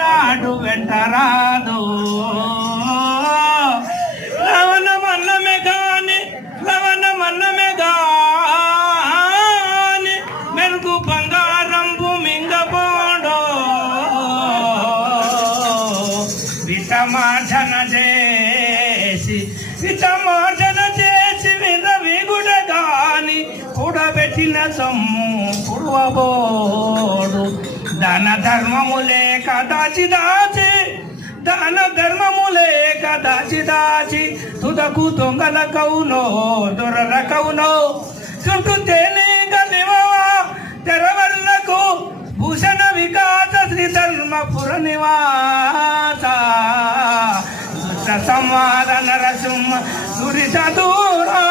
నాడు వెంటరాదు లవణమన్నమే గాని మెరుగు బంగారంబు మింగబోడో విషమార్జన చేసి విగుడ గాని కూడబెట్టిన సొమ్ము కుడవబోడు దాన ధర్మము లేక దాచి తుదకు దొంగల కవునో దొరల కవునో చుట్టూ తేనే గలివా తెరవల్లకు భూషణ వికాస శ్రీ ధర్మపుర నివాస దుష్ట సంవాద నరసింహ దురిత దూరా